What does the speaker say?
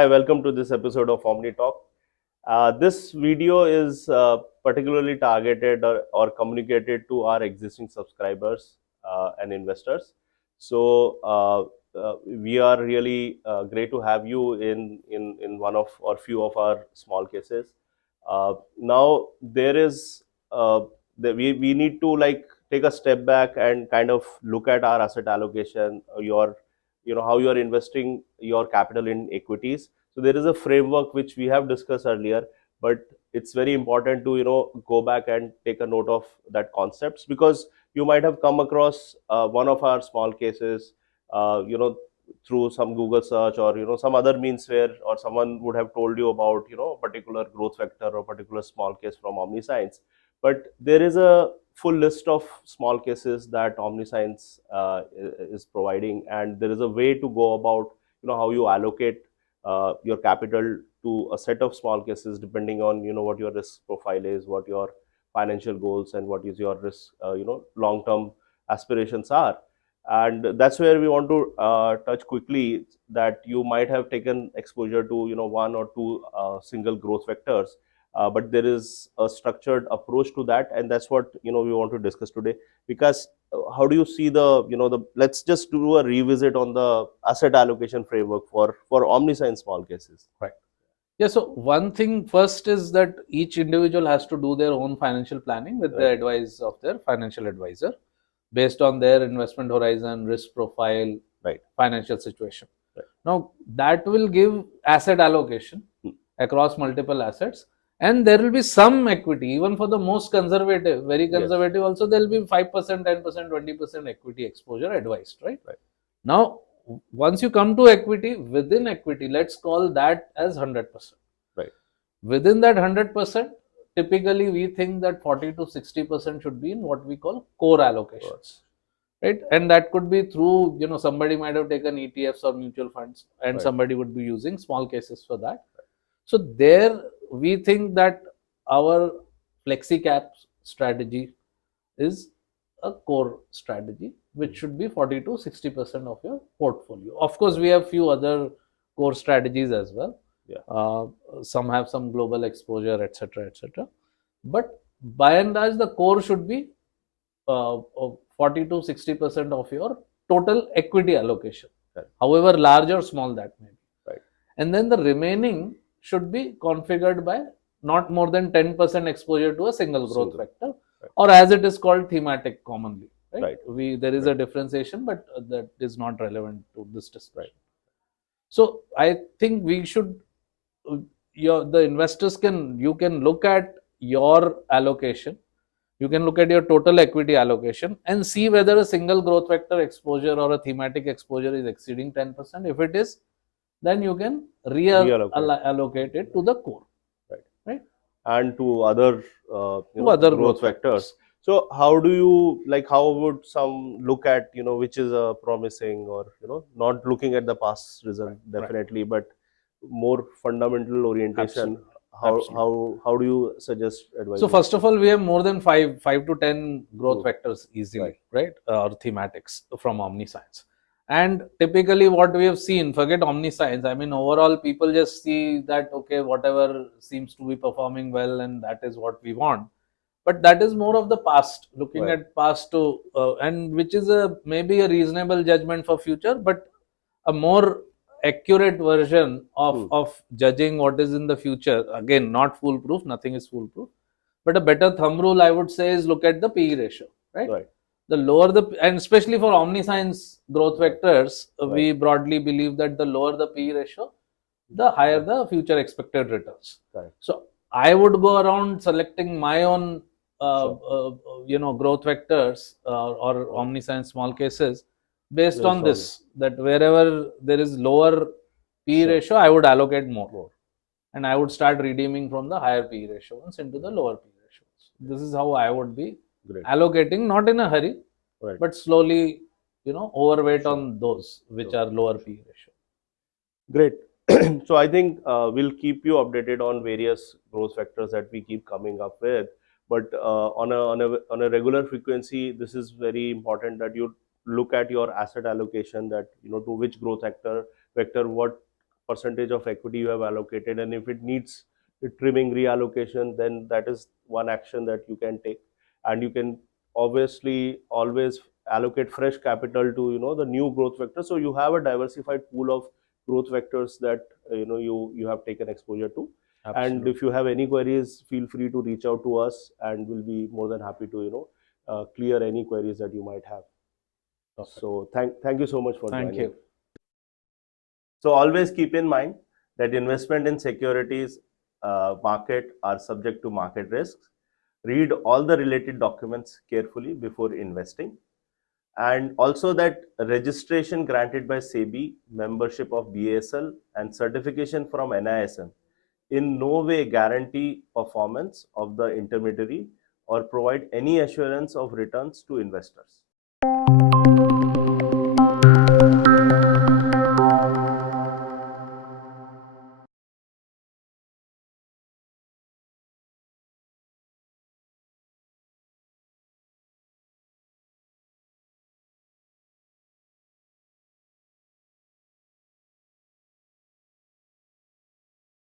Hi, welcome to this episode of OmniTalk. This video is particularly targeted or communicated to our existing subscribers and investors. So we are really great to have you in one of or few of our small cases. Now there is we need to like take a step back and kind of look at our asset allocation, your how you are investing your capital in equities. So there is a framework which we have discussed earlier, but it's very important to go back and take a note of that concepts, because you might have come across one of our small cases uh, you know through some Google search, or some other means where or someone would have told you about a particular growth vector or particular small case from OmniScience. But there is a full list of small cases that OmniScience is providing, and there is a way to go about how you allocate your capital to a set of small cases depending on what your risk profile is, what your financial goals, and what is your risk long term aspirations are. And that's where we want to touch quickly that you might have taken exposure to one or two single growth vectors, but there is a structured approach to that, and that's what we want to discuss today. Because how do you see the the let's just do a revisit on the asset allocation framework for OmniScience small cases. Right. Yeah. So one thing first is that each individual has to do their own financial planning with the Right. advice of their financial advisor based on their investment horizon, risk profile, Right. financial situation. Right. Now that will give asset allocation across multiple assets, and there will be some equity even for the most conservative, very Yes. conservative. Also, there will be 5%, 10%, 20% equity exposure advised. Right. Right. Now, once you come to equity, within equity, let's call that as 100%. Right. Within that 100%, typically we think that 40 to 60% should be in what we call core allocations, right? And that could be through, somebody might have taken ETFs or mutual funds, and Right. somebody would be using small cases for that. So there we think that our flexi cap strategy is a core strategy, which should be 40 to 60% of your portfolio. Of course, we have few other core strategies as well. Yeah. Some have some global exposure, etc., etc. But by and large, the core should be 40 to 60% of your total equity allocation, Right. however large or small that may be. Right. And then the remaining should be configured by not more than 10% exposure to a single growth vector, Right. or as it is called, thematic commonly. Right. There is a differentiation, but that is not relevant to this discussion. So I think we should, the investors you can look at your allocation, you can look at your total equity allocation and see whether a single growth vector exposure or a thematic exposure is exceeding 10%. If it is, then you can reallocate it to the core. Right. And to other Other growth vectors. So how do you how would some look at which is a promising, or not looking at the past result definitely, but more fundamental orientation? How do you suggest advice? So first of all, we have more than 5 to 10 growth vectors easily, right? Or thematics from OmniScience. And typically what we have seen, forget OmniScience, I mean overall people just see that okay, whatever seems to be performing well, and that is what we want. But that is more of the past, looking at past to and which is a maybe a reasonable judgment for future, but a more accurate version of judging what is in the future. Again, not foolproof, nothing is foolproof, but a better thumb rule I would say is look at the PE ratio, right? The lower the, and especially for OmniScience growth vectors, we broadly believe that the lower the PE ratio, the higher the future expected returns. So I would go around selecting my own growth vectors or OmniScience small cases based on this, that wherever there is lower PE ratio, I would allocate more, and I would start redeeming from the higher PE ratio ones into the lower PE ratios. This is how I would be allocating, not in a hurry, but slowly, overweight on those which are lower PE ratio. Great. So I think we'll keep you updated on various growth factors that we keep coming up with. But on a regular frequency, this is very important that you look at your asset allocation, that to which growth vector what percentage of equity you have allocated, and if it needs trimming, reallocation, then that is one action that you can take. And you can obviously always allocate fresh capital to the new growth vector, so you have a diversified pool of growth vectors that you have taken exposure to. And Absolutely. if you have any queries, feel free to reach out to us, and we'll be more than happy to clear any queries that you might have. Perfect. So thank you so much for Thank joining. you. So always keep in mind that investment in securities market are subject to market risks. Read all the related documents carefully before investing. And also that registration granted by SEBI, membership of BASL, and certification from NISM in no way guarantee performance of the intermediary or provide any assurance of returns to investors.